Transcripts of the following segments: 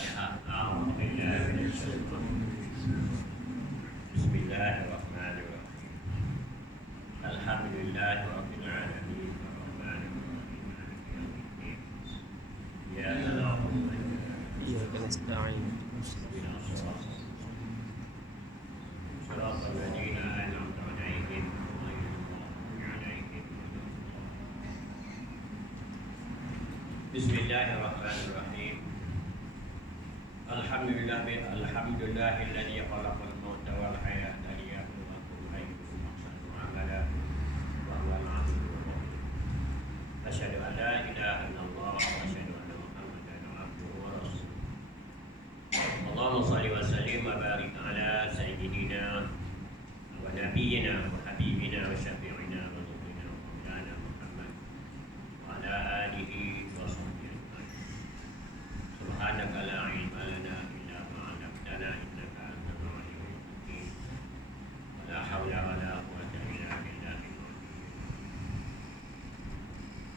Al-Fatihah. A'udzubillahi minasyaitonir rajim. Bismillahirrahmanirrahim. Alhamdulillahirabbil alamin. Arrahmanir rahim. Maliki yaumiddin. Iyyaka na'budu wa iyyaka nasta'in. Ihdinas siratal ladzina an'amta 'alaihim ghairil maghdubi 'alaihim. Bismillahirrahmanirrahim. Alhamdulillahilladzi khalaqal mauta wal hayata liyabluwakum ayyukum ahsanu amala wa huwal 'aliyyul qadir. Asyhadu an la ilaha illallah wa asyhadu anna Muhammadan 'abduhu wa rasuluh. Allahumma shalli wa sallim wa barik ala sayyidina wa nabiyyina wa habibina wa syafi'ina wa nurina wa maulana Muhammad wa ala alihi wa sahbihi ajma'in. Subhanaka la ilma lana illa ma 'allamtana innaka antal 'alimul hakim. Wa la haula wa la quwwata illa billahil 'aliyyil azim.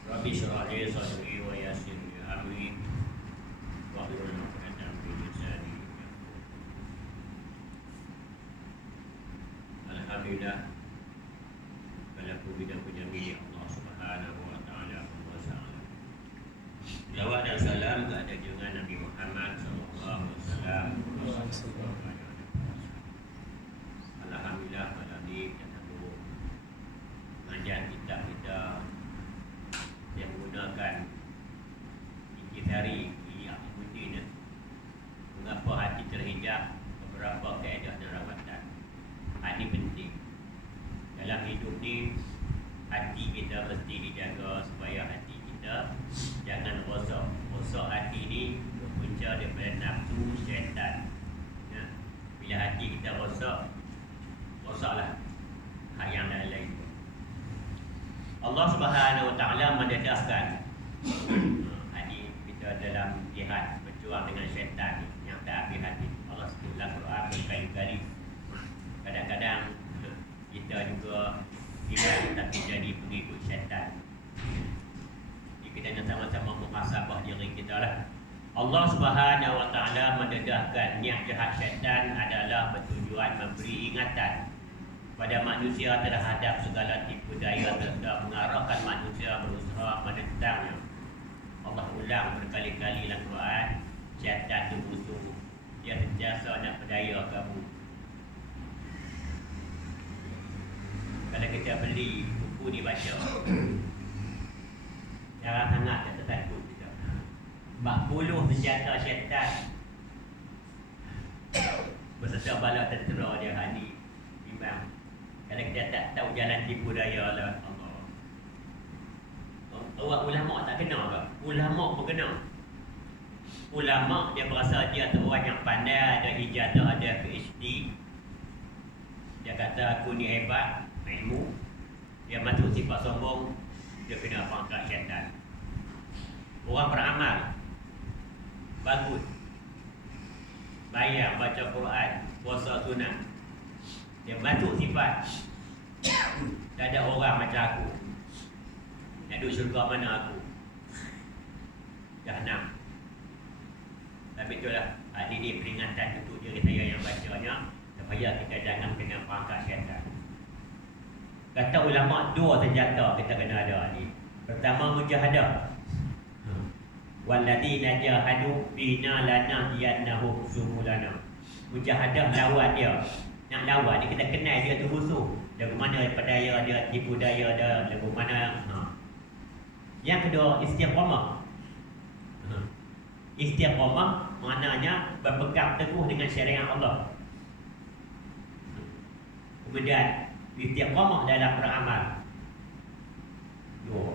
Rabbi shrah li sadri wa yassir li amri wahlul 'uqdatam min lisani yafqahu. Alhamdulillah, segala puji dan puja milik Allah Subhanahu wa taala wa ta'ala. Salawat dan salam kepada junjungan Nabi Muhammad sallallahu alaihi wasallam. Alhamdulillah, malam ini kita sambung mengajar kitab kita yang menggunakan intisari Iyaquddin. Mengapa hati terhijab, beberapa kaedah dan rawatan. Hati penting dalam hidup ni. Hati kita mesti dijaga supaya hati kita jangan rosak. Rosak hati ni berpunca daripada nafsu syaitan. Ya. Bila hati kita rosak, rosaklah hak yang lain-lain. Allah Subhanahu wa taala mendedahkan hati kita dalam jihad berjuang dengan syaitan yang tak habis hati. Allah sebut dalam Quran berkali-kali. Kadang-kadang kita juga tidak tapi jadi pengikut syaitan. Jadi kita nak sama-sama muhasabah diri kita lah. Allah Subhanahu wa taala mendedahkan niat jahat syaitan adalah bertujuan memberi ingatan pada manusia terhadap segala tipu daya serta mengarahkan manusia berusaha menentangnya. Allah ulang berkali-kali dalam Quran, syaitan itu musuh. Dia sentiasa nak berdaya kamu. Kalau kita beli buku ni baca, jarang sangat kita takut kita. 40 senjata syaitan beserta bala tentera dia hari bimbang. Kalau kita tak tahu jalan tipu daya lah Allah. Orang ulama tak kena ke? Ulama pun kena. Ulama dia berasa dia tu orang yang pandai, ada ijazah, ada PhD. Dia kata aku ni hebat, ilmu. Dia masuk sifat sombong, dia kena pangkat syaitan. Orang beramal bagus, bayar, baca Quran, puasa sunat, dia masuk sifat tak ada orang macam aku. Nak duduk syurga mana aku? Jahannam. Tapi itulah hari ini peringatan untuk diri saya yang bacanya, supaya kita jangan kena pangkat syaitan. Kata ulama, dua senjata kita kena ada ni. Pertama, mujahadah. Walladzina jahadu fina lanahdiyannahum subulana. Mujahadah, lawan dia. Nak lawan dia, kita kenal dia tu musuh. Dari mana daya dia, tipu daya dia, dari mana. Yang kedua, istiqamah. Istiqamah maknanya berpegang teguh dengan syariat Allah. Kemudian istiqamah dalam beramal. Dua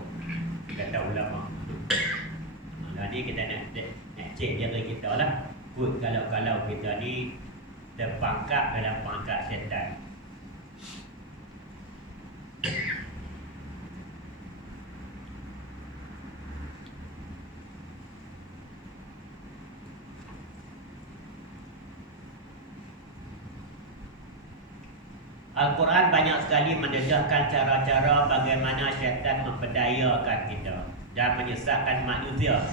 kata ulama. Jadi kita nak cek diri kita lah. Kalau kita ni terpangkap dalam pangkat syaitan. Al-Quran banyak sekali mendedahkan cara-cara bagaimana syaitan memperdayakan kita dan menyesatkan manusia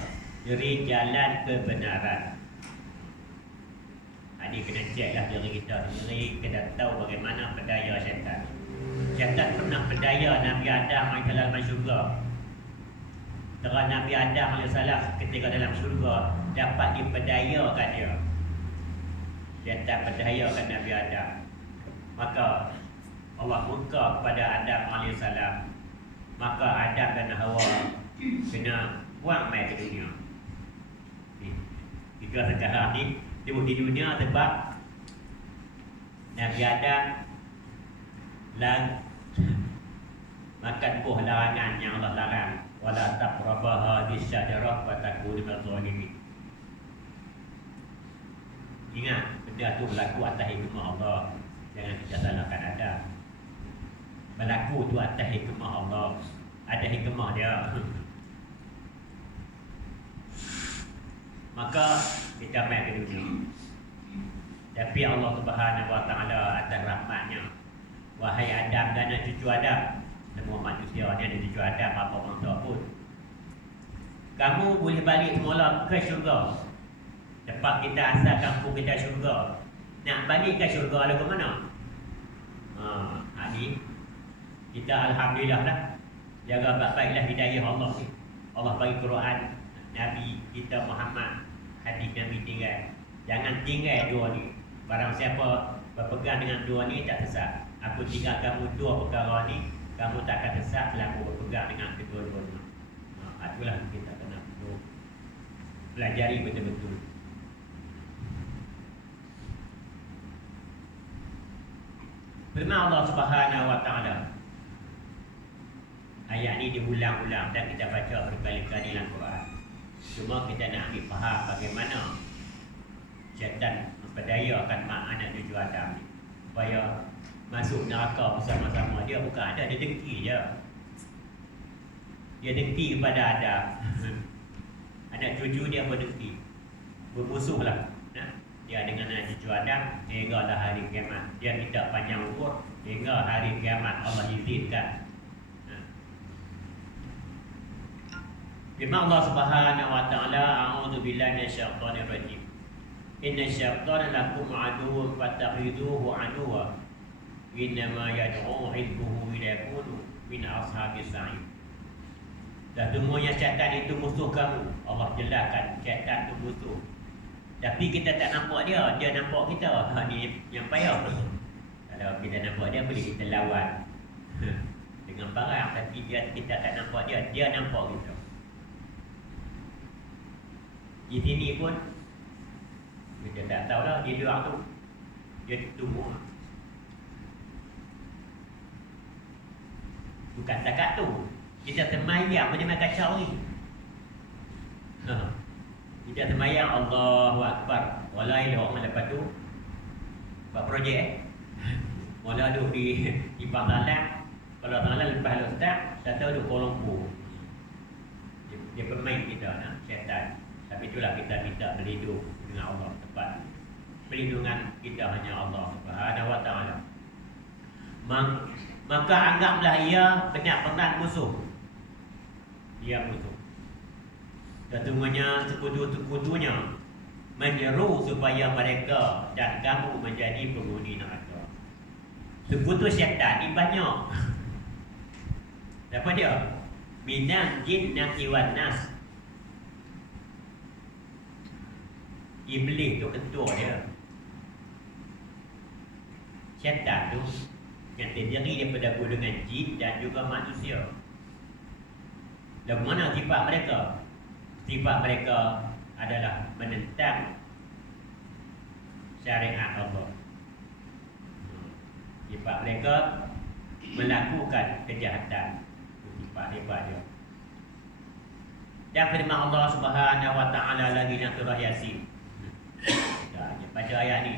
dari jalan kebenaran. Ini kena cek lah diri kita sendiri, kena tahu bagaimana pendaya syaitan. Syaitan pernah pendaya Nabi Adam dalam syurga. Terus Nabi Adam AS ketika dalam syurga dapat diperdayakan dia. Syaitan perdayakan Nabi Adam. Maka Allah murka kepada Adam AS. Maka Adam dan Hawa kena buang mai ke dunia. Kita sekarang ni di dunia sebab Nabi Adam makan buah larangan yang Allah larang. Wala taqrabaha bisyajarah wa takunu minaz zalimin. Ingat, benda tu berlaku atas hikmah Allah. Jangan kita salahkan Adam. Berlaku tu atas hikmah Allah. Ada hikmah dia. Maka kita main ke dunia. Tapi Allah Subhanahu Wa Taala atas rahmatnya, wahai Adam dan cucu Adam, semua manusia ni ada cucu Adam apa bangsa pun, kamu boleh balik semula ke syurga. Tempat kita asal kampung kita syurga. Nak balik ke syurga lagu mana? Ni kita alhamdulillah lah, jaga baik-baiklah hidayah Allah ni. Allah bagi Quran, Nabi kita Muhammad, hadis Nabi tinggal. Jangan tinggal dua ni. Barang siapa berpegang dengan dua ni tak sesat. Aku tinggal kamu dua perkara ni, kamu tak akan sesat selama berpegang dengan kedua-duanya. Itulah kita kena pelajari betul-betul. Firman Allah Subhanahu Wa Taala. Ayat ni diulang-ulang dan kita baca berkali-kali dalam Quran. Cuma kita nak ambil faham bagaimana syaitan memperdayakan mak anak cucu Adam ni supaya masuk neraka bersama-sama. Dia bukan ada, dia dengki je. Dia dengki kepada Adam. Anak cucu dia pun dengki. Bermusuh lah. Dia dengan anak cucu Adam hinggalah hari kiamat. Dia minta panjang umur hingga hari kiamat Allah izinkan. Firman Allah Subhanahu Wa Taala, a'udzu billahi minasyaitonir rajim. Inna syaitana lakum aduwwun fattakhidhuhu aduwwa. Innama yad'u hizbuhu liyakunu min ashabis sa'ir. Dan semuanya syaitan itu musuh kamu. Allah jelaskan syaitan itu musuh. Tapi kita tak nampak dia, dia nampak kita. Ni yang payah. Kalau kita nampak dia boleh kita lawan dengan barang, tapi kita tak nampak dia, dia nampak kita. Di sini pun kita tak tahulah di luar tu dia tunggu. Bukan takat tu, kita semayang macam kacau ni. Kita semayang Allahu Akbar, walai orang lepas tu buat projek mula duduk di Bangladesh. Kalau Bangladesh lepas lu start, tak tahu duduk Kuala Lumpur. Dia pemain kita nak syaitan. Tapi itulah kita minta berlindung dengan Allah tepat. Perlindungan kita hanya Allah Subhanahu Wa Taala. Maka anggaplah ia benar-benar musuh. Dia musuh. Sesungguhnya sekutu-sekutunya menyeru supaya mereka dan kamu menjadi penghuni neraka. Sekutu syaitan ni banyak. Siapa dia? Minal jinnati wan nas. Iblis tu ketua dia. Syaitan tu yang terdiri daripada golongan jin dan juga manusia. Dan mana sifat mereka? Sifat mereka adalah menentang syariat Allah. Sifat mereka melakukan kejahatan. Sifat-sifat dia. Dan firman Allah Subhanahu Wa Taala lagi dalam surah Yasin. Baca ayat ni.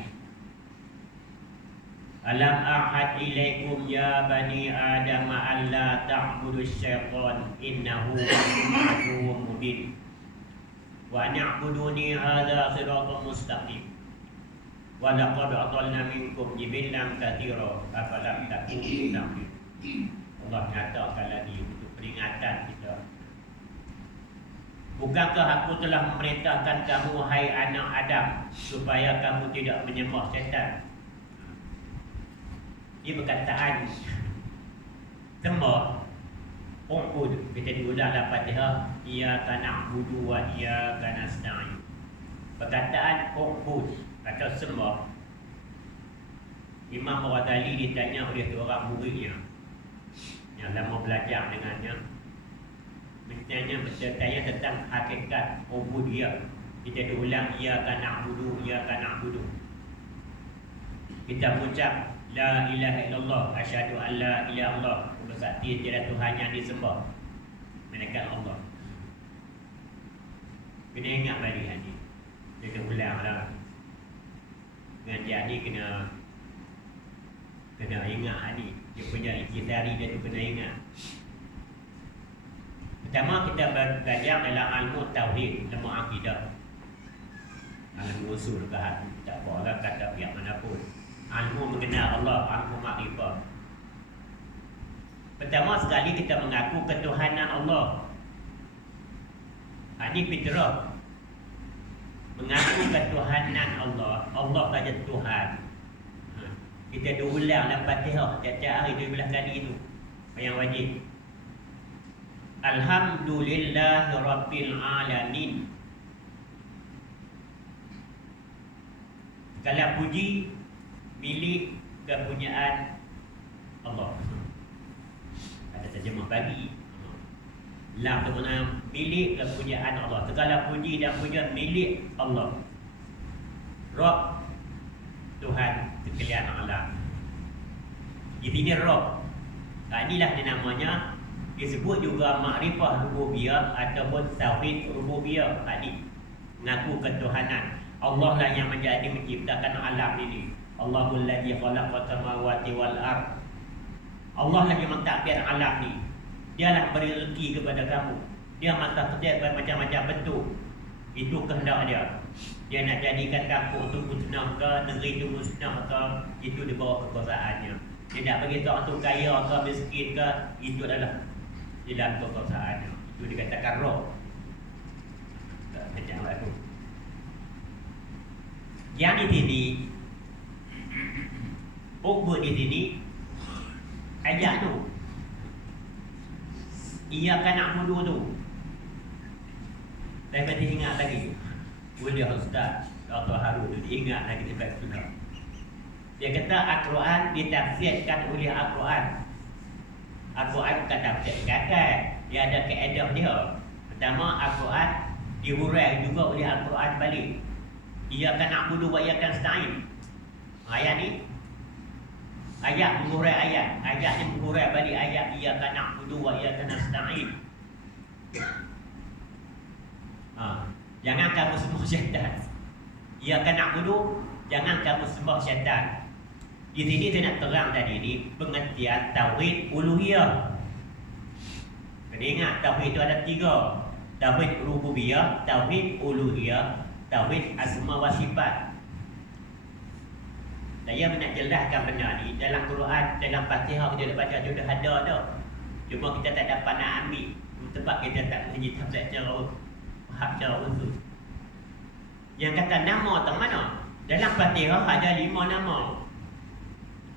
Alam ahad ilaikum ya bani Adam alla ta'budu syaitan innahu aduwwun mubin wa na'buduni hadza siratun mustaqim wa laqad atalna minkum jibillan katsira afalam takunu ta'qilun. Allah nyatakan lagi untuk peringatan kita. Bukankah aku telah memerintahkan kamu, hai anak Adam, supaya kamu tidak menyembah syaitan? Ini perkataan sembah. Pun kita diulang dalam Fatihah, iyyaka na'budu wa iyyaka nasta'in. Perkataan ubud atau sembah, Imam Ghazali ditanya oleh seorang muridnya yang lama belajar dengannya, bertanya tentang hakikat ubudiyah. Kita diulang iyyaka na'budu, iyyaka na'budu. Kita mengucap la ilaha illallah, asyhadu an la ilaha illallah, bersakti tiada Tuhan yang disembah melainkan Allah. Kena ingat balik ni. Dia kena ulang lah. Pengajian ni kena ingat ni. Dia punya intisari dia tu kena ingat. Pertama kita belajar dalam ilmu tauhid, ilmu akidah, ilmu usul ke hati. Tak apa orang kata pihak manapun. Ilmu mengenal Allah, ilmu makrifah. Pertama sekali kita mengaku ketuhanan Allah. Ini fitrah. Mengaku ketuhanan Allah. Allah saja Tuhan. Kita diulang dalam Fatihah tiap-tiap hari 12 kali itu. Yang wajib. Alhamdulillahi Rabbil Alamin. Segala puji milik kepunyaan Allah. Ada terjemah bagi. Lam tu makna milik kepunyaan Allah. Segala puji dan pujian milik Allah. Rabb, Tuhan sekalian alam. Di sini Rabb. Inilah dia namanya. Disebut juga makrifah rububiyah ataupun tauhid rububiyah. Ini mengaku ketuhanan. Allah lah yang menjadi menciptakan alam ini. Allahul ladzi khalaqas samawati wal ard. Allah lah yang mentadbir alam ni. Dia lah beri rezeki kepada kamu. Dia mata kerja bermacam-macam bentuk. Itu kehendak dia. Dia nak jadikan kampung tu musnah ke, negeri tu musnah ke, itu di bawah kekuasaannya. Dia nak bagi seorang tu kaya ke, miskin ke, itu adalah di dalam kekuasaannya. Itu dikatakan roh. Macam tu. Yang di sini, ubud di sini, ayat tu. Iyyaka na'budu tu. Dan kita ingat lagi. Boleh Ustaz Dr. Harun tu diingat lagi sampai sudah. Dia kata Al-Quran ditafsirkan oleh Al-Quran. Al-Quran bukan tafsir kakak. Dia ada kaedah dia. Pertama Al-Quran dihurai juga oleh Al-Quran balik. Iyyaka na'budu wa iyyaka nasta'in. Ayat ni ayat menghurai ayat. Ayat ni menghurai balik ayat iyyaka na'budu wa iyyaka nasta'in. Jangan kamu sembah syaitan. Iyyaka na'budu, jangan kamu sembah syaitan. Di sini saya nak terang tadi ni pengertian tauhid uluhiyah. Kena ingat tauhid itu ada 3. Tauhid rububiyah, tauhid uluhiyah, tauhid asma wa sifat. Saya nak jelaskan benda ni dalam Quran, dalam Fatihah kita dah baca sudah ada dah. Cuma kita tak dapat nak ambil sebab kita tak mengaji tafsir secara usul. Yang kata nama tang mana? Dalam Fatihah ada 5 nama.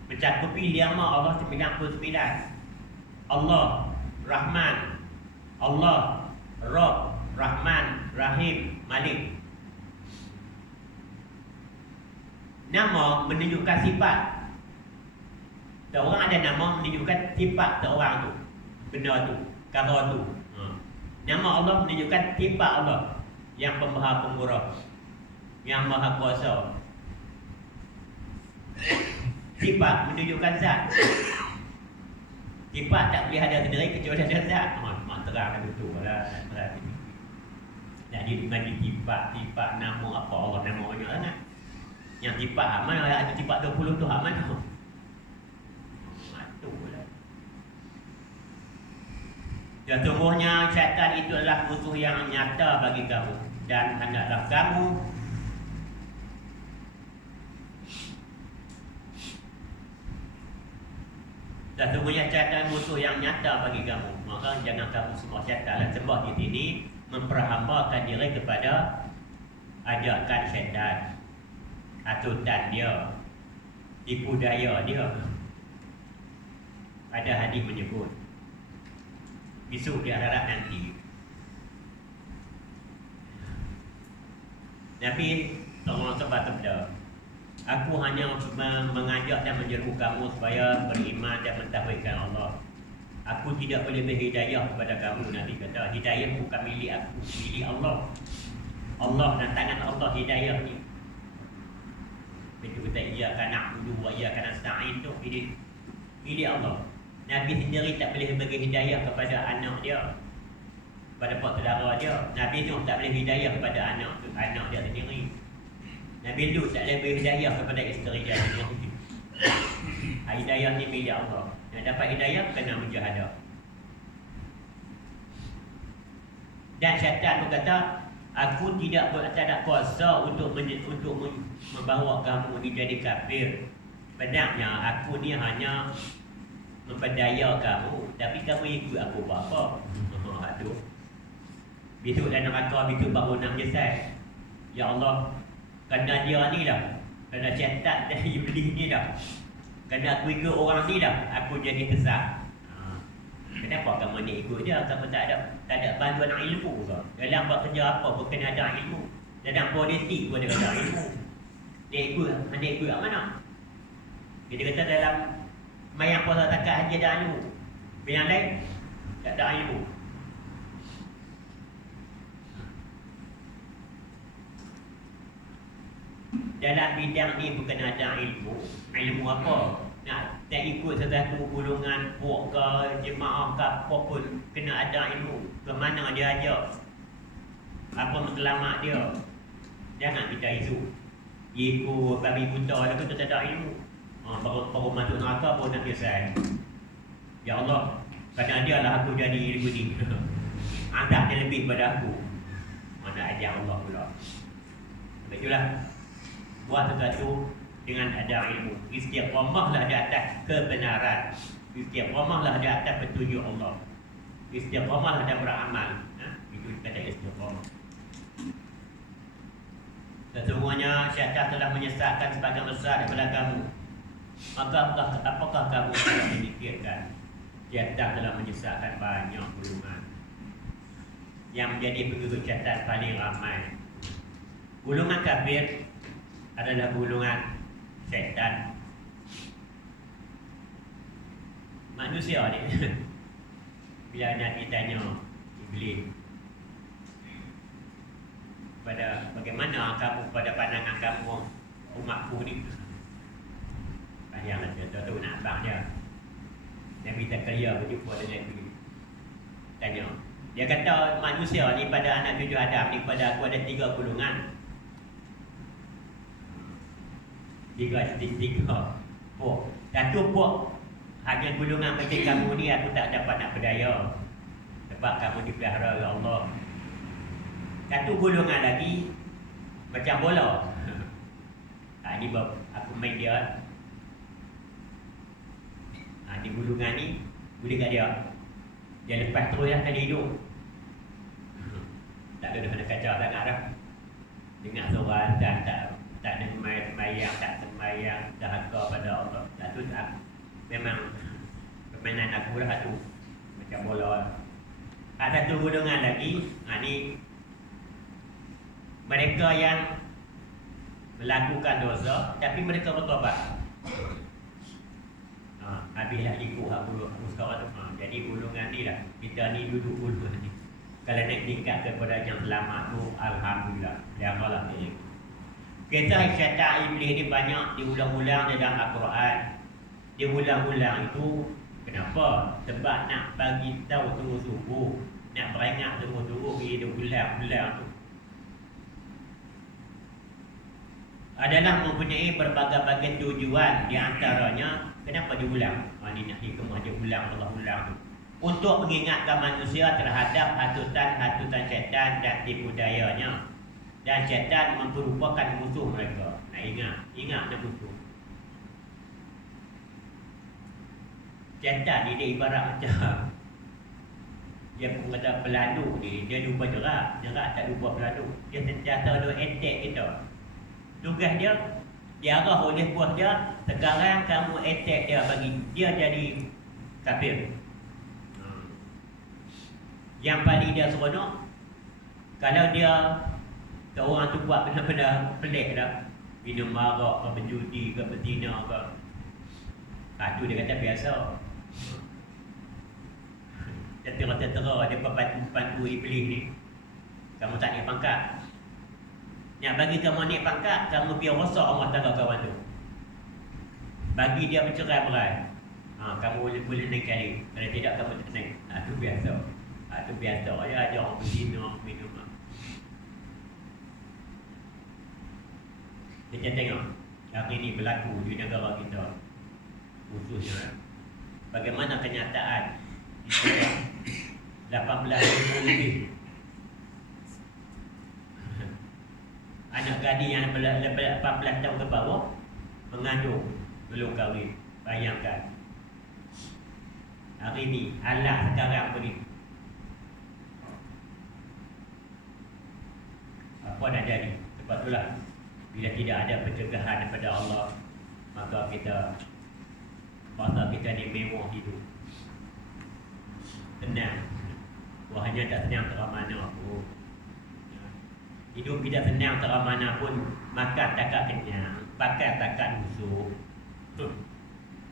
Mencakupi 5 Allah 99. Allah Rahman, Allah Rabb, Rahman, Rahim, Malik. Nama menunjukkan sifat. Orang ada nama menunjukkan sifat seorang tu, benda tu, perkara tu. Nama Allah menunjukkan sifat Allah yang pemaham pemurah, yang maha kuasa. Sifat menunjukkan zat. Sifat tak boleh ada sendiri kecuali ada zat. Mak terang betul lah. Jadi mengaji sifat nama apa Allah, nama banyak sangat. Yang sifat aman ada sifat 20 tu aman tu. Itulah. Sesungguhnya syaitan itu adalah musuh yang nyata bagi kamu, dan hendaklah kamu sesungguhnya syaitan musuh yang nyata bagi kamu. Maka jangan kamu sembah syaitan. Sembah di sini memperhambakan diri kepada ajakan syaitan, hasutan dia, tipu daya dia. Ada hadis menyebut besok di akhirat nanti Nabi SAW bersabda, aku hanya mengajak dan menyeru kamu supaya beriman dan mentauhidkan Allah. Aku tidak boleh beri hidayah kepada kamu. Nabi kata, hidayah bukan milik aku, milik Allah. Allah dan tangan Allah hidayah ni. Betul kata iyyaka na'budu wa iyyaka nasta'in tu milik Allah. Nabi sendiri tak boleh bagi hidayah kepada anak dia, pada pak saudara dia. Nabi Nuh tak boleh hidayah kepada anak dia sendiri. Nabi Lut tak boleh beri hidayah kepada isteri dia sendiri. Hidayah ni milik Allah. Nak dapat hidayah kena mujahadah. Dan syaitan berkata, aku tidak ada kuasa untuk membawa kamu ni jadi kafir. Sebenarnya aku ni hanya memperdaya kamu, tapi kamu ikut aku buat apa? Aduh. Besok dalam neraka, besok baru nak menyesal. Ya Allah, kerana dia ni dah, kerana syaitan dan iblis ni dah, kerana aku ikut orang ni dah, aku jadi kesal. Kenapa kamu ni ikut dia? Kamu tak ada bantuan ilmu ke? Dalam bekerja apa pun kena ada ilmu. Dalam politik pun ada ilmu. Dia ikut kat mana? Dia kata dalam mayang puasa takat haji ada ilmu. Yang lain tak ada ilmu. Dalam bidang ni bukan ada ilmu. Ilmu apa? Nak tak ikut satu golongan puak ke jemaah ke apa pun, kena ada ilmu. Ke mana dia ajak, apa matlamat dia. Jangan kita isu ikut babi buta tu tak ada ilmu. Baru masuk neraka pun nak selesai. Ya Allah, kerana dia lah aku jadi ilmu ni. Anggap dia lebih pada aku. Mana ajar Allah pula. Begitulah, buat sesuatu dengan ada ilmu. Istiqamahlah di atas kebenaran. Istiqamahlah di atas petunjuk Allah. Istiqamahlah dan beramal. Itu kata istiqamah. Sesungguhnya syaitan telah menyesatkan sebagian besar daripada kamu. Maka apakah kamu telah memikirkan? Syaitan telah menyesatkan banyak golongan. Yang menjadi pengikut syaitan paling ramai. Golongan kafir adalah golongan syaitan. Manusia ni bila Nabi tanya iblis, bagaimana kamu pada pandangan kamu umatku ni? Panjang cerita tu nak abang dia. Nabi Zakaria berjumpa dengan iblis. Tanya. Dia kata manusia ni pada anak cucu Adam ni, pada aku ada 3 golongan. Tiga puak. Satu puak hanya golongan macam kamu ni, aku tak dapat nak berdaya sebab kamu dipelihara oleh Allah. Satu golongan lagi macam bola. Ni aku main dia. Di golongan ni boleh kat dia. Dia lepas terus dah tadi hidup. Tak ada kena kacau sangat dah. Dengar suara dan tak ada sembahyang, tak sembahyang, dahaga pada Allah. Tak tu tak. Memang permainan aku dah tu. Macam bola. Ada satu golongan lagi, ni mereka yang melakukan dosa tapi mereka bertobat. Habislah ikut aku sekarang tu. Jadi golongan ni lah. Kita ni duduk golongan ni. Kalau nak tingkat kepada yang selamat tu, alhamdulillah. Ya Allah ni. Kisah syaitan iblis ni banyak diulang-ulang dalam Al-Quran. Diulang-ulang itu kenapa? Sebab nak bagi tahu sungguh-sungguh, nak beringat sungguh-sungguh dia ulang-ulang tu. Adalah mempunyai berbagai-bagai tujuan, di antaranya kenapa diulang? Ni nak hikmah dia ulang, Allah ulang tu. Untuk mengingatkan manusia terhadap hasutan-hasutan syaitan dan tipu dayanya. Dan syaitan merupakan musuh mereka. Nak ingat dia musuh. Syaitan ni dia ibarat macam Dia pun kata pelandu ni, dia lupa jerak tak lupa pelandu. Dia sentiasa duk attack kita. Tugas dia arah oleh bos dia, sekarang kamu attack dia, bagi dia jadi kafir. Yang paling dia seronok, kalau dia orang tu buat benda-benda pelik dah, minum arak ke, berjudi ke, berzina ke, tu dia kata biasa. Dia tera-tera dia bantu iblis ni. Kamu tak naik pangkat. Yang bagi kamu naik pangkat, kamu biar rosak rumah tangga kawan tu. Bagi dia bercerai-berai. Kamu boleh naik kali. Kalau tidak kamu tak naik. Tu biasa. Tu biasa. Ya ajar orang berzina, minum. Kita tengok hari ini berlaku di negara kita, khususnya bagaimana kenyataan 18,000 lebih anak gadis yang lebih 18 tahun ke bawah mengandung belum kahwin. Bayangkan hari ini alat sekarang beri apa dah jadi. Sebab itulah bila tidak ada pencegahan daripada Allah, maka bangsa kita ni mewah hidup, tenang. Wahanya tak senang terang mana pun. Hidup kita senang terang mana pun, makan takat kenyang, pakai takat busuk,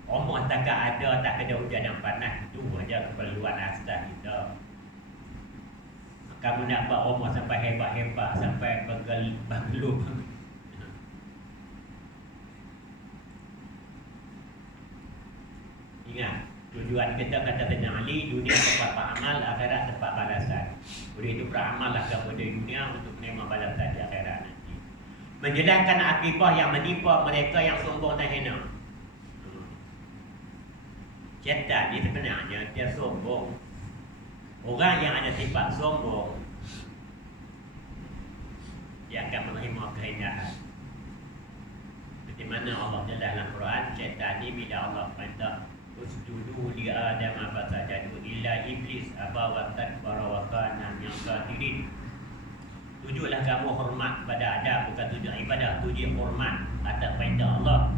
rumah takat ada, tak kena hujan dan panas. Itu aja keperluan asas kita. Kamu nak buat rumah sampai hebat-hebat, sampai banglo. Ingat, tujuan kita kata Sayyidina Ali, dunia tempat beramal, akhirat tempat balasan. Oleh itu beramallah kamu di dunia untuk menerima balasan di akhirat nanti. Menjelaskan akibat yang menimpa mereka yang sombong dan hina. Syaitan ni sebenarnya dia sombong. Orang yang ada sifat sombong, dia akan menerima kehinaan. Seperti mana Allah jelas dalam Quran, syaitan ni bila Allah perintah usjudu li Adam fasajadu illa iblis aba wa takbara wa kana min al-kafirin. Tujulah kamu hormat kepada Adam, bukan tujuh ibadah, tujuh hormat atas perintah Allah.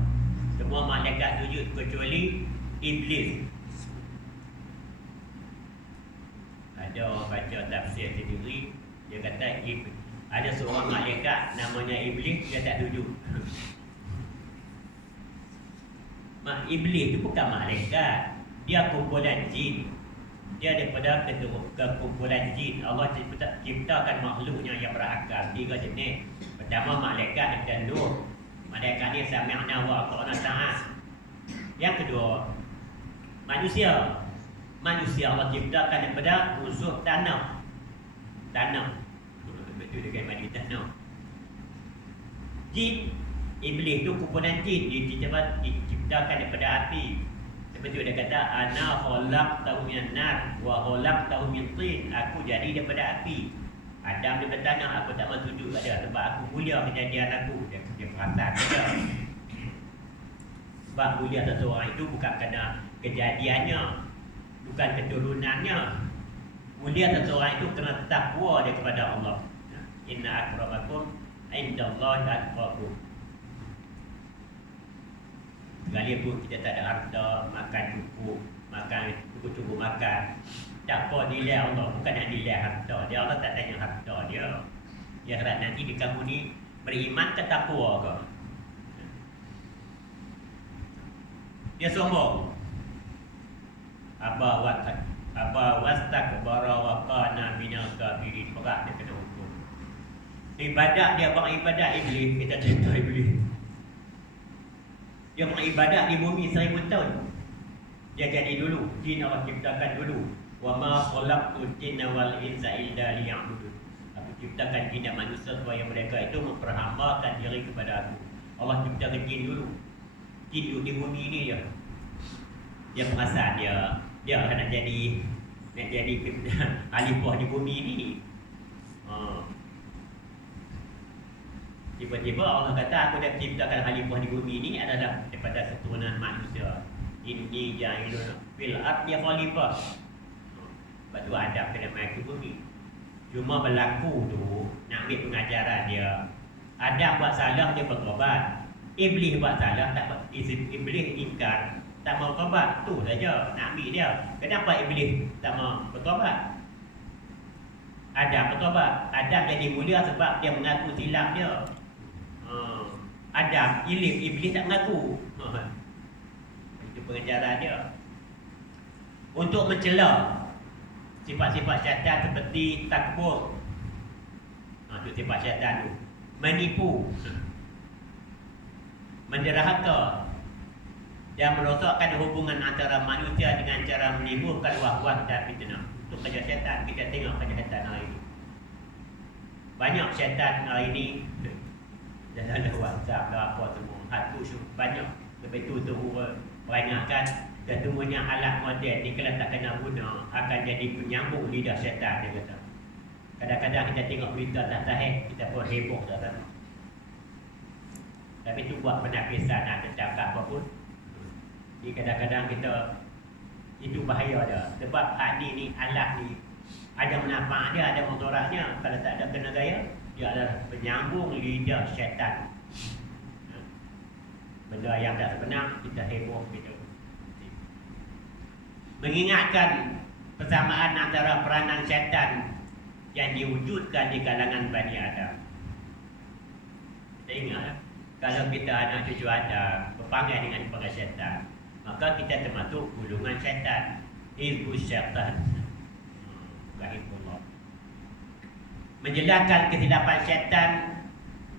Semua malaikat sujud kecuali iblis. Ada baca tafsir sendiri, dia kata ada seorang malaikat namanya iblis, dia tak sujud. Iblis itu bukan malaikat, dia kumpulan jin. Dia daripada kumpulan jin. Allah ciptakan makhluknya yang berakal 3 jenis. Pertama malaikat dan nur. Malaikat ni sami'na wa ata'na ta'at. Yang kedua manusia. Manusia Allah ciptakan daripada unsur tanah. Betul dengan mandi tanah. Jin, iblis tu kumpulan jin, diciptakan daripada api. Seperti dia kata, ana khalaqtahu minan nar wa khalaqtahu min tin. Aku jadi daripada api. Adam daripada tanah, aku tak mahu sujud pada sebab aku mulia kejadian aku. Dia perasan dia. Sebab mulia seseorang itu bukan kerana kejadiannya, bukan keturunannya. Mulia seseorang itu kerana takwa dia kepada Allah. Inna akramakum indallahi atqakum. Sekalipun kita tak ada harta, makan cukup, makan, tak apa nilai Allah, bukan nak nilai harta. Dia Allah tak tanya harta dia. Dia harap nanti di kamu ni beriman ke takwa ke. Dia sombong. Aba wastakbara wa kana minal kafirin. Berat dia kena hukum. Ibadat dia beribadat iblis, kita cerita iblis. Dia beribadat di bumi 1000 tahun. Dia jadi dulu, jin Allah ciptakan dulu. Wa ma khalaqtul jinna wal insa illa liya'budun. Aku ciptakan jin dan manusia supaya mereka itu memperhambakan diri kepada aku. Allah ciptakan jin dulu. Jin duduk di bumi ini je. Dia perasan dia akan nak jadi alifah di bumi ini. Tiba-tiba Allah kata aku dah ciptakan khalifah di bumi ini adalah daripada keturunan manusia. Inni ja'ilun fil ardi khalifah. Sebab tu Adam kena main ke bumi. Cuma berlaku tu nak ambil pengajaran dia. Adam buat salah, dia bertobat. Iblis buat salah, tak buat. Iblis ingkar, tak mau bertobat. Tu saja nak ambil dia. Kenapa Iblis tak mau bertobat? Adam bertobat. Adam jadi mulia sebab dia mengaku silap dia. Adam, Iblis tak mengaku. Itu pengajaran dia. Untuk mencela sifat-sifat syaitan seperti takbur. Itu sifat syaitan tu. Menipu, menderhaka dan merosakkan hubungan antara manusia dengan cara menimbulkan wah-wah dan fitnah. Itu kerja syaitan. Kita tengok kerja syaitan hari ini. Banyak syaitan hari ini dalam WhatsApp dan apa semua. Hatu banyak. Lebih tu peringatkan ketemunya alat moden ni kalau tak kena guna akan jadi penyambung lidah syaitan, dia kata. Kadang-kadang kita tengok berita tak sahih, kita pun heboh tak tahu. Tapi tu buat penapisan nak cakap apa pun. Jadi kadang-kadang kita itu bahaya dah. Sebab hadis ni, alat ni ada manfaat dia, ada mudaratnya. Kalau tak ada kena gaya, dia adalah penyambung lidah syaitan. Benda yang tak sebenar, kita heboh gitu. Mengingatkan persamaan antara peranan syaitan yang diwujudkan di kalangan Bani Adam. Kita ingat, kalau kita anak cucu Adam berpanggil dengan panggil syaitan, maka kita termasuk gulungan syaitan. Hizbus syaitan. Rahimullah. Menjelaskan kesilapan syaitan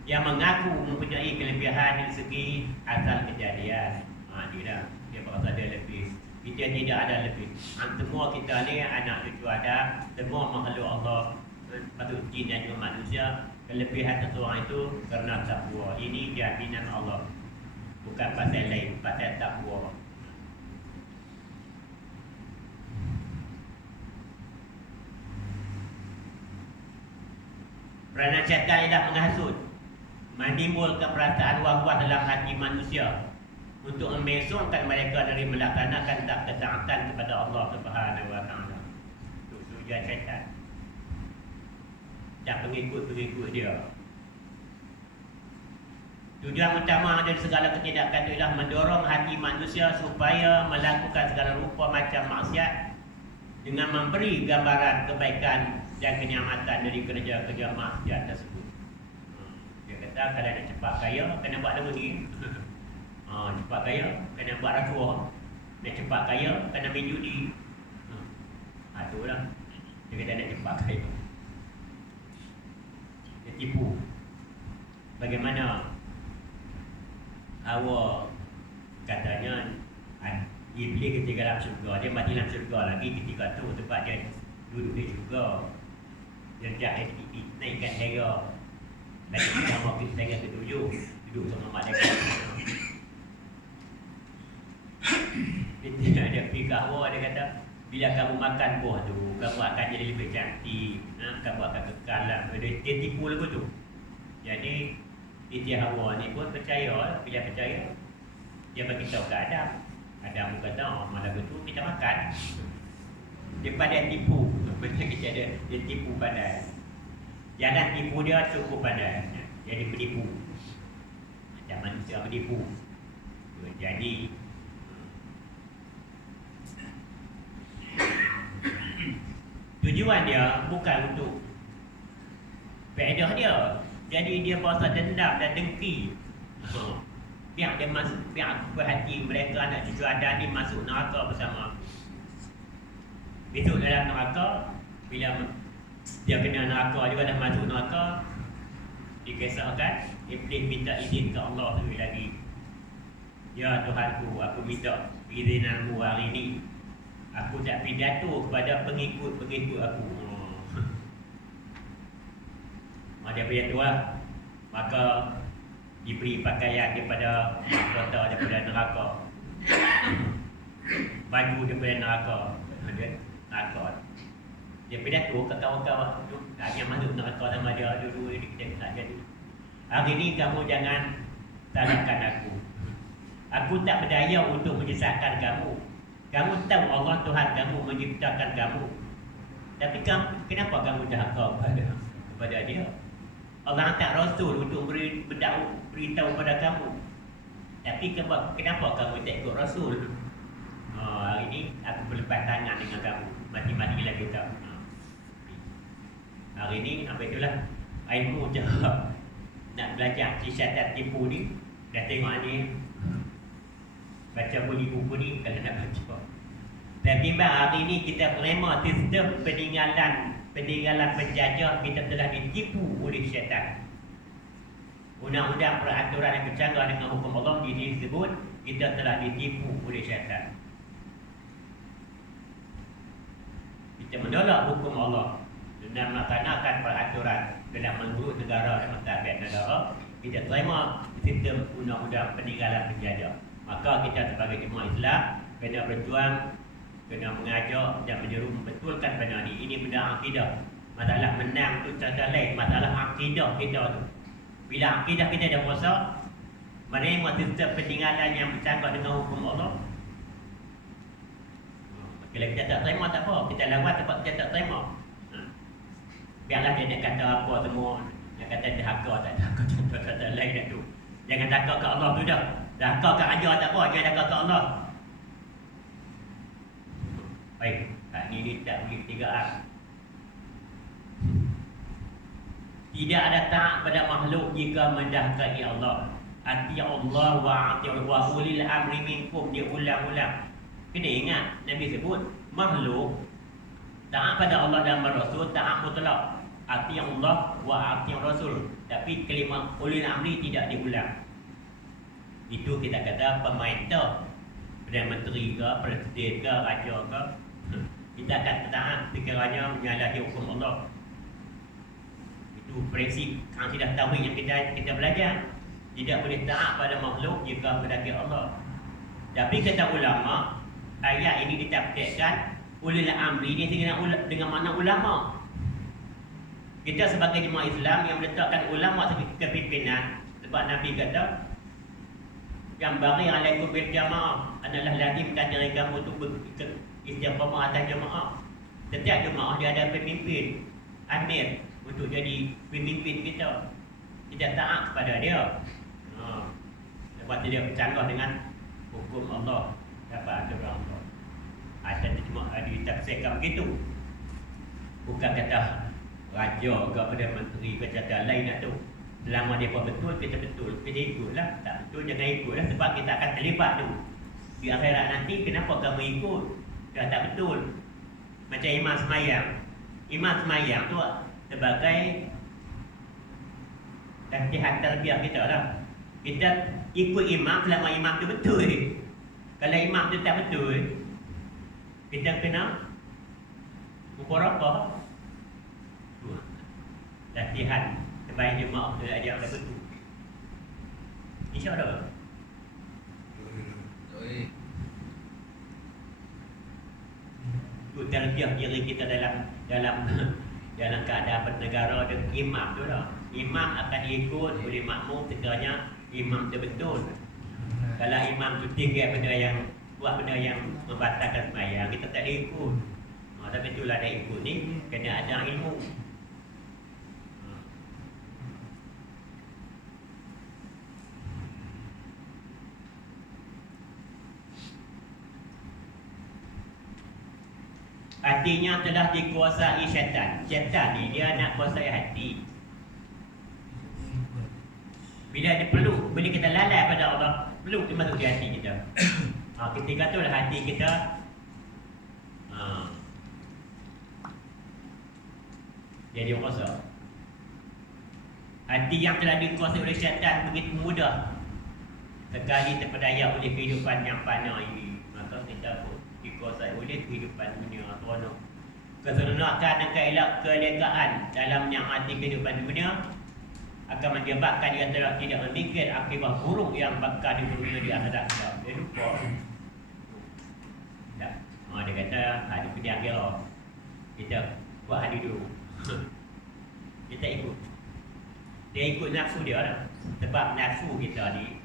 yang mengaku mempunyai kelebihan dari segi asal kejadian. Dia berkata dia lebih. Kita tidak ada lebih. Semua kita ni anak cucu Adam, semua makhluk Allah, patut jin dan juga manusia. Kelebihan seseorang itu kerana takwa. Ini jaminan Allah. Bukan pasal lain, pasal takwa. Peranan syaitan ialah menghasut, menimbulkan perasaan was-was dalam hati manusia untuk membesongkan mereka dari melaksanakan ketaatan kepada Allah Subhanahu wa taala. Itu tujuan syaitan dan pengikut-pengikut dia. Tujuan utama dari segala ketindakan itu ialah mendorong hati manusia supaya melakukan segala rupa macam maksiat dengan memberi gambaran kebaikan dan kenyamatan dari kerja-kerja maksiat tersebut. Dia kata kalau nak cepat kaya, kena buat dua ni. Cepat kaya, kena buat rasuah. Nak cepat kaya, kena main judi. Itulah. Dia kata nak cepat kaya. Dia tipu. Bagaimana Hawa katanya Iblis ketika dalam syurga, dia mati dalam syurga lagi ketika tu sebab dia duduk di syurga. Dia naikkan tangga. Lagi pertama kita tangga ketujuh, duduk sama malaikat. Dia pergi ke Hawa, dia kata, bila kamu makan buah tu, kamu akan jadi lebih cantik, kamu akan kekal lah. Dia tipu lagu tu. Jadi Siti Hawa ni pun percaya. Bila percaya, dia beritahu ke Adam. Adam pun kata, malam itu kita makan. Dia pandai tipu. Benda kita ada, dia tipu pandai. Jangan tipu dia cukup pandai. Jadi penipu. Macam manusia penipu. Jadi tujuan dia bukan untuk faedah dia. Jadi dia berasa dendam dan dengki. Biar dia masuk, biar hati mereka anak cucu Adam ni masuk neraka bersama. Besok dalam neraka, bila dia kena neraka juga dah masuk neraka, dikisahkan Iblis minta izin ke Allah sekali lagi. Ya Tuhanku, aku minta izinanmu hari ini. Aku tak pidato kepada pengikut-pengikut aku. Dia pidato lah. Maka diberi pakaian daripada mahkota daripada neraka, baju daripada neraka. Dia pidato ke kawan-kawan tu, hanya masuk neraka sama dia dulu ni kita tak jadi. Hari ni kamu jangan salahkan aku. Aku tak berdaya untuk menyesatkan kamu. Kamu tahu Allah Tuhan kamu menciptakan kamu Tapi kenapa kamu dahaka kepada dia? Allah hantar Rasul untuk beritahu pada kamu. Tapi kenapa kamu tak ikut Rasul? Hari ini aku berlepas tangan dengan kamu. Mati-mati lagi tak. Hari ini apa itulah ilmu je. Nak belajar siasat tipu ni, dah tengok ni. Baca buku ni kalau nak baca. Tapi hari ini kita terima sistem peninggalan penjajah, kita telah ditipu oleh syaitan. Undang-undang peraturan yang bercanggah dengan hukum Allah disebut kita telah ditipu oleh syaitan. Kita menolak hukum Allah dan melaksanakan peraturan dalam menurut negara dan mentadbir negara. Kita terima sistem undang-undang peninggalan penjajah. Maka kita sebagai jemaah Islam kena berjuang, kena mengajak dan menyeru membetulkan benda ni. Ini benda akidah. Masalah menang tu cerita lain. Masalah akidah kita tu. Bila akidah kita dah rosak, menerima sistem peninggalan yang bercanggah dengan hukum Allah. Kalau kita tak terima tak apa. Kita lawan tempat kita tak terima. Biarlah dia nak kata apa semua. Yang kata dahaka tak dahaka. Contoh-contoh lain dah tu. Jangan dahaka ke Allah tu dah. Dahaka ke raja tak apa. Jangan dahaka ke Allah. Baik, ini tak boleh 3A. Tidak ada taat pada makhluk jika mendahkai Allah. Ati Allah wa ati wa ulil amri minkum, dia ulang-ulang. Kena ingat Nabi sebut makhluk taat pada Allah dan Rasul, taat mutlak. Ati Allah wa ati Rasul. Tapi kalimah ulil amri tidak diulang. Itu kita kata pemerintah, Perdana Menteri ke, Presiden ke, Raja ke, kita akan taat sekiranya menyalahi hukum Allah. Itu prinsip akidah tauhid yang kita belajar. Tidak boleh taat pada makhluk jika mendahului Allah. Tapi kata ulama, ayat ini ditafsirkan ulil amri ini dengan makna ulama. Kita sebagai jemaah Islam yang meletakkan ulama sebagai kepimpinan, sebab Nabi kata yang bagi alaikum bil jamaah adalah lazim dari kamu untuk istiqamah atas jemaah. Setiap jemaah dia ada pemimpin, amir untuk jadi pemimpin kita. Kita taat kepada dia. Sebab dia bercanggah dengan hukum Allah, dapat aturan Allah. Ada cuma ditafsirkan begitu. Bukan kata raja ke Perdana Menteri ke kata lain nak tu. Selama dia buat betul, kita betul. Kita ikutlah. Tak betul, jangan ikutlah. Sebab kita akan terlibat tu. Di akhirat nanti, kenapa kamu ikut? Dah tak betul. Macam imam semayang. Imam semayang tu sebagai latihan terbiak kita lah. Kita ikut imam selama imam tu betul. Kalau imam tu tak betul, kita kena mukorabah. Latihan sebaik jemaah tu ajar dah betul. InsyaAllah. Untuk terbiak diri kita dalam keadaan bernegara dan imam tu lah. Imam akan ikut oleh makmum sekiranya imam tu betul. Kalau imam tu tinggal benda yang buat benda yang membatalkan sembahyang, kita tak boleh ikut. Tapi itulah ada ikut ni, kena ada ilmu. Hatinya telah dikuasai syaitan. Syaitan ni dia nak kuasai hati. Bila dia peluk, bila kita lalai pada Allah, peluk dia masuk di hati kita. Ketika tu lah hati kita jadi rosak. Hati yang telah dikuasai oleh syaitan begitu mudah sekali terpedaya oleh kehidupan yang fana ini. Maka kita pun dikuasai oleh kehidupan dunia seronok. Keseronokan dan kelegaan dalam yang hati kehidupan dunia akan menyebabkan dia tidak memikir akibat buruk yang bakal dibunuhnya di akhirat. Dia lupa. Tak. Dia kata hari pergi akhirat kita buat hari dulu. Kita ikut. Dia ikut nafsu dia lah. Sebab nafsu kita ni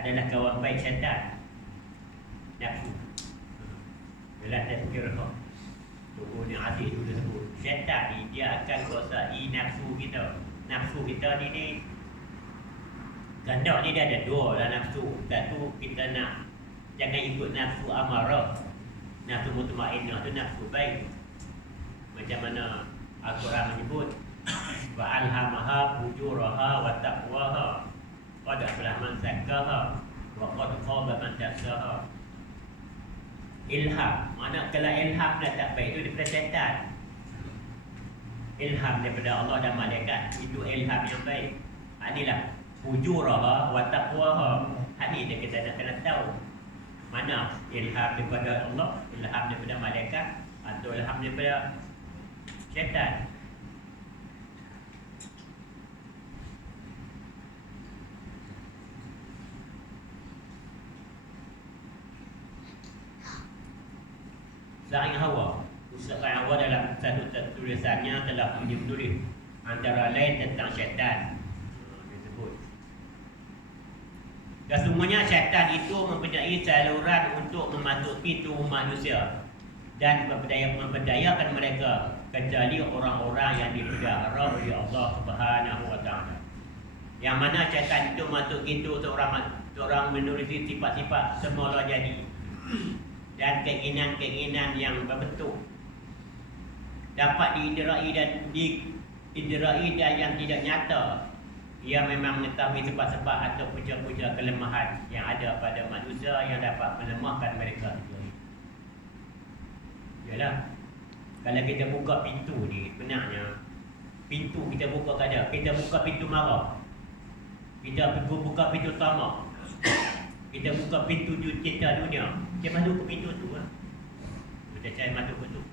adalah kawan baik syaitan. Nafsu. Bila tazkirah Guru ni Aziz dulu sebut, syaitan ni dia akan kuasai nafsu kita. Nafsu kita ni gandak ni dia ada dua lah nafsu. Satu kita nak jangan ikut nafsu amarah. Nafsu mutmainnah tu nafsu baik. Macam mana Al-Quran menyebut wa alhamaha fujuraha wa taqwaha. Qad aflaha man zakkaha wa qad khaba man dassaha. Ilham, mana kalau ilham dah tak baik itu daripada syaitan. Ilham daripada Allah dan malaikat itu ilham yang baik. Inilah fujuraha wa taqwaha. Ini dia kita nak kena tahu mana ilham daripada Allah, ilham daripada malaikat atau ilham daripada syaitan. Sa'i Hawa. Sa'i Hawa dalam satu tulisannya telah menulis antara lain tentang syaitan. Dia sebut sesungguhnya syaitan itu mempunyai saluran untuk memasuki tubuh manusia dan memperdayakan mereka kecuali orang-orang yang dipelihara oleh Allah Subhanahu wa taala. Yang mana syaitan itu masuk itu seorang menuruti sifat-sifat semula jadi dan keinginan-keinginan yang berbentuk dapat diinderai dan yang tidak nyata. Ia memang mengetahui sebab-sebab atau punca-punca kelemahan yang ada pada manusia yang dapat melemahkan mereka sendiri. Yalah, kalau kita buka pintu ni, sebenarnya pintu kita buka kada. Kita buka pintu marah, kita buka pintu tamak, kita buka pintu cinta dunia. Dia masuk ke pintu tu lah. Kita cari masuk ke tu.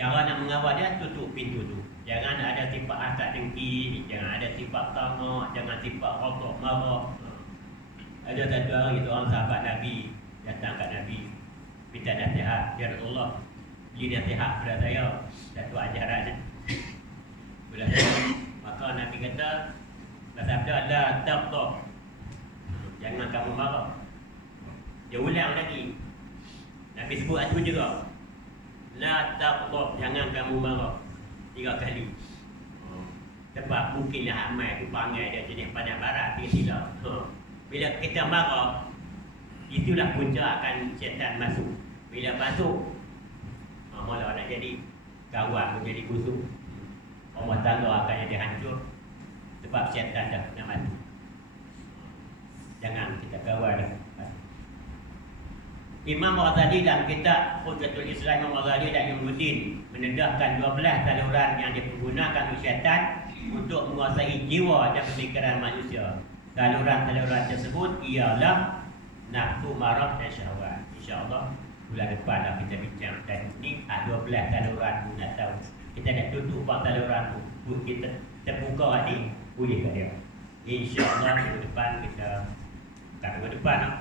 Cara nak mengawal dia, tutup pintu tu. Jangan ada sifat hasad dengki, jangan ada sifat tamak, jangan sifat rotok marah. Ada satu hari seorang sahabat Nabi datang kat Nabi minta nasihat. Ya Rasulullah, beri nasihat kepada saya satu ajaran. Bila maka Nabi kata, bersabda la taghdab, jangan kamu marah. Dia ulang lagi. Nabi sebut itu juga, la taghdab, jangan kamu marah 3 kali. Sebab mungkinlah Ahmad tu panggil dia jenis pandang barat, dia silap. Bila kita marah, itulah punca akan syaitan masuk. Bila masuk, malah nak jadi kawan menjadi busuk, rumah tangga akan jadi hancur. Sebab syaitan dah nak mati. Jangan kita kawal. Imam Ghazali dalam kitab Hujjatul Islam, Imam Ghazali dan Ibnuddin mendedahkan 12 saluran yang dipergunakan oleh syaitan untuk menguasai jiwa dan pemikiran manusia. Saluran-saluran tersebut ialah nafsu marah dan syahwat. InsyaAllah bulan depan dah kita bincang. Dan ini 12 saluran tu nak tahu. Kita nak tutup saluran tu, kita terbuka hati, boleh kat dia. InsyaAllah minggu depan kita, tak minggu depan lah,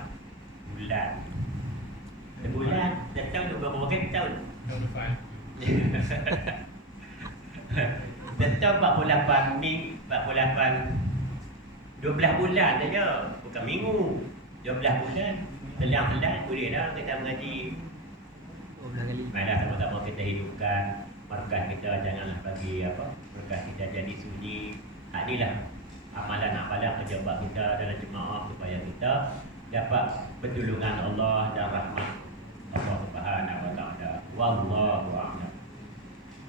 bulan dah tahu tu berapa tahun? Tahun depan. Dah tahu 48 ni, 12 bulan saja, bukan minggu. 12 bulan, selang-selang boleh dah kita mengaji. 12 kali. Malah sama-sama kita hidupkan markah kita, janganlah bagi markah kita jadi sunyi. Inilah amalan-amalan pejabat kita dalam jemaah supaya kita dapat pertolongan Allah dan rahmat Allah Subhanahu wa taala. Wallahu a'lam.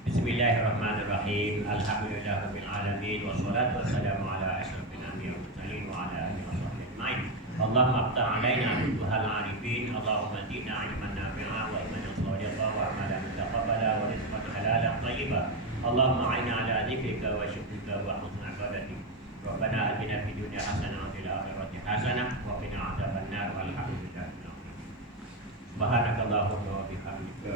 Bismillahirrahmanirrahim. Alhamdulillahirabbil alamin wassalatu wassalamu ala asyrafil anbiya'i wal mursalin wa ala alihi washabbihi ajmain. Allahumma aftah alaina futuhal arifin. Allahumma zidna ilman nafi'a wa imanan shadiqa wa amalan mutaqabbala wa rizqan halalan thayyiban. Allahumma a'inna ala dzikrika wa syukrika wa husni ibadatik. Rabbana atina fid dunya hasanah wa fil akhirati hasanah wa qina adzabannar. Walhamdulillah. Subhanakallahumma wa bihamdika